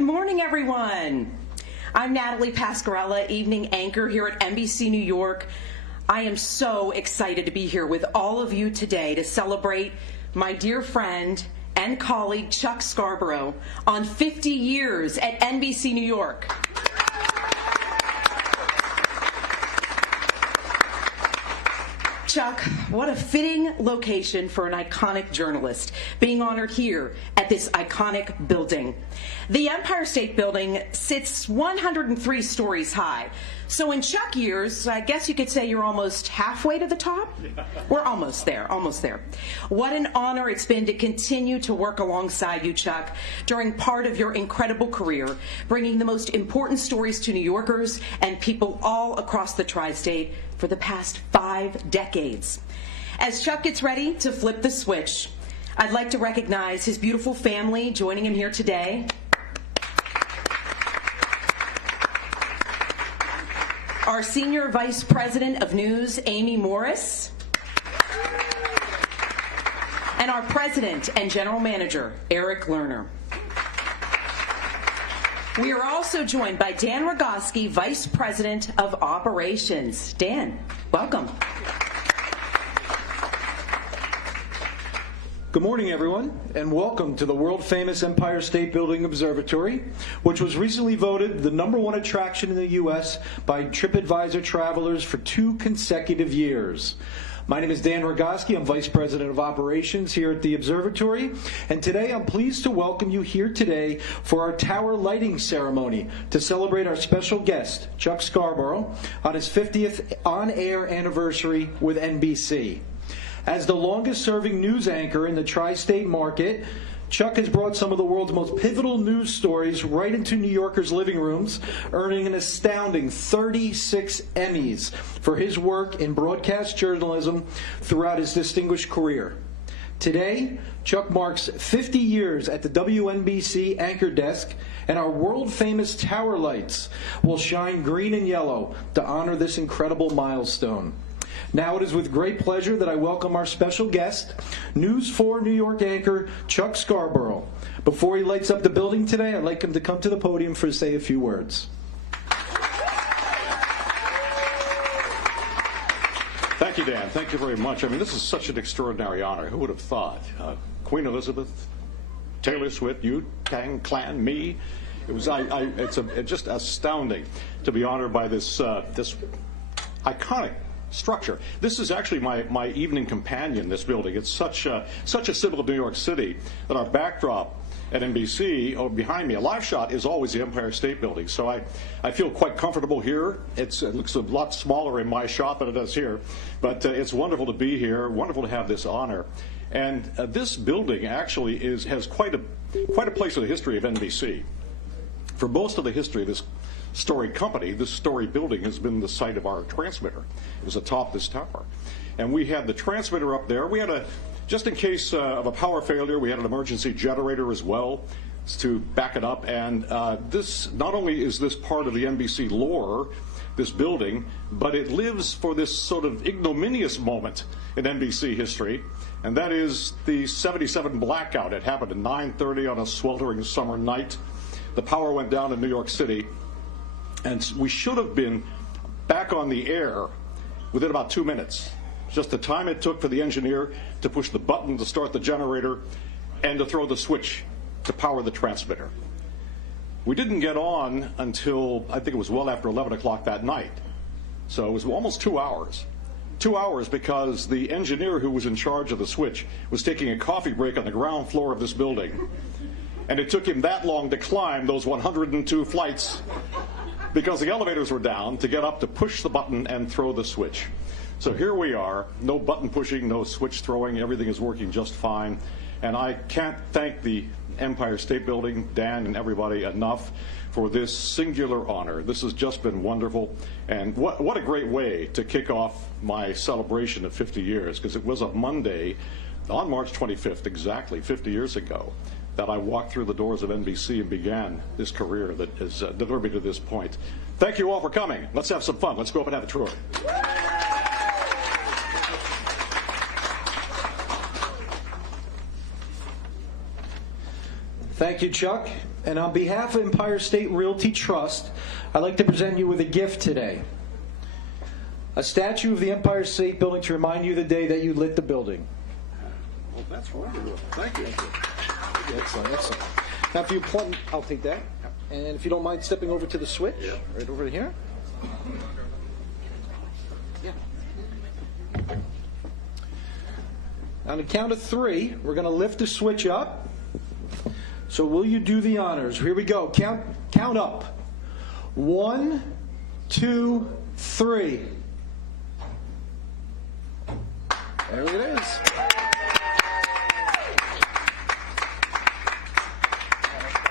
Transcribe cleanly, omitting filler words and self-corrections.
Good morning, everyone. I'm Natalie Pasquarella, evening anchor here at NBC New York. I am so excited to be here with all of you today to celebrate my dear friend and colleague Chuck Scarborough on 50 years at NBC New York. Chuck, what a fitting location for an iconic journalist, being honored here at this iconic building. The Empire State Building sits 103 stories high. So in Chuck years, I guess you could say you're almost halfway to the top? We're almost there, almost there. What an honor it's been to continue to work alongside you, Chuck, during part of your incredible career, bringing the most important stories to New Yorkers and people all across the tri-state for the past 5 decades. As Chuck gets ready to flip the switch, I'd like to recognize his beautiful family joining him here today. Our Senior Vice President of News, Amy Morris. And our President and General Manager, Eric Lerner. We are also joined by Dan Rogoski, Vice President of Operations. Dan, welcome. Good morning, everyone, and welcome to the world-famous Empire State Building Observatory, which was recently voted the #1 attraction in the U.S. by TripAdvisor travelers for 2 consecutive years. My name is Dan Rogoski. I'm Vice President of Operations here at the Observatory, and today I'm pleased to welcome you here today for our tower lighting ceremony to celebrate our special guest, Chuck Scarborough, on his 50th on-air anniversary with NBC. As the longest-serving news anchor in the tri-state market, Chuck has brought some of the world's most pivotal news stories right into New Yorkers' living rooms, earning an astounding 36 Emmys for his work in broadcast journalism throughout his distinguished career. Today, Chuck marks 50 years at the WNBC anchor desk, and our world-famous tower lights will shine green and yellow to honor this incredible milestone. Now it is with great pleasure that I welcome our special guest, News 4 New York anchor Chuck Scarborough. Before he lights up the building today, I'd like him to come to the podium to say a few words. Thank you, Dan. Thank you very much. I mean, this is such an extraordinary honor. Who would have thought? Queen Elizabeth, Taylor Swift, you, Tang Clan, me. It's just astounding to be honored by this iconic structure. This is actually my evening companion, this building. It's such a symbol of New York City that our backdrop at NBC, behind me, a live shot, is always the Empire State Building. So I feel quite comfortable here. It looks a lot smaller in my shot than it does here, but it's wonderful to be here, wonderful to have this honor. And this building actually has quite a place in the history of NBC. For most of the history of this storied company, this storied building has been the site of our transmitter. It was atop this tower. And we had the transmitter up there. We had just in case of a power failure, we had an emergency generator as well to back it up. And this, not only is this part of the NBC lore, this building, but it lives for this sort of ignominious moment in NBC history. And that is the '77 blackout. It happened at 9:30 on a sweltering summer night. The power went down in New York City. And we should have been back on the air within about 2 minutes. Just the time it took for the engineer to push the button to start the generator and to throw the switch to power the transmitter. We didn't get on until, I think it was well after 11 o'clock that night. So it was almost 2 hours. 2 hours because the engineer who was in charge of the switch was taking a coffee break on the ground floor of this building. And it took him that long to climb those 102 flights because the elevators were down to get up to push the button and throw the switch. So here we are, no button pushing, no switch throwing, everything is working just fine. And I can't thank the Empire State Building, Dan and everybody enough for this singular honor. This has just been wonderful. And what a great way to kick off my celebration of 50 years, because it was a Monday on March 25th, exactly 50 years ago, that I walked through the doors of NBC and began this career that has delivered me to this point. Thank you all for coming. Let's have some fun. Let's go up and have a tour. Thank you, Chuck. And on behalf of Empire State Realty Trust, I'd like to present you with a gift today. A statue of the Empire State Building to remind you of the day that you lit the building. Well, that's wonderful. Thank you. Excellent, excellent. Now, if you point, I'll take that. And if you don't mind stepping over to the switch, right over here. Yeah. On the count of 3, we're going to lift the switch up. So will you do the honors? Here we go. Count up. 1, 2, 3. There it is.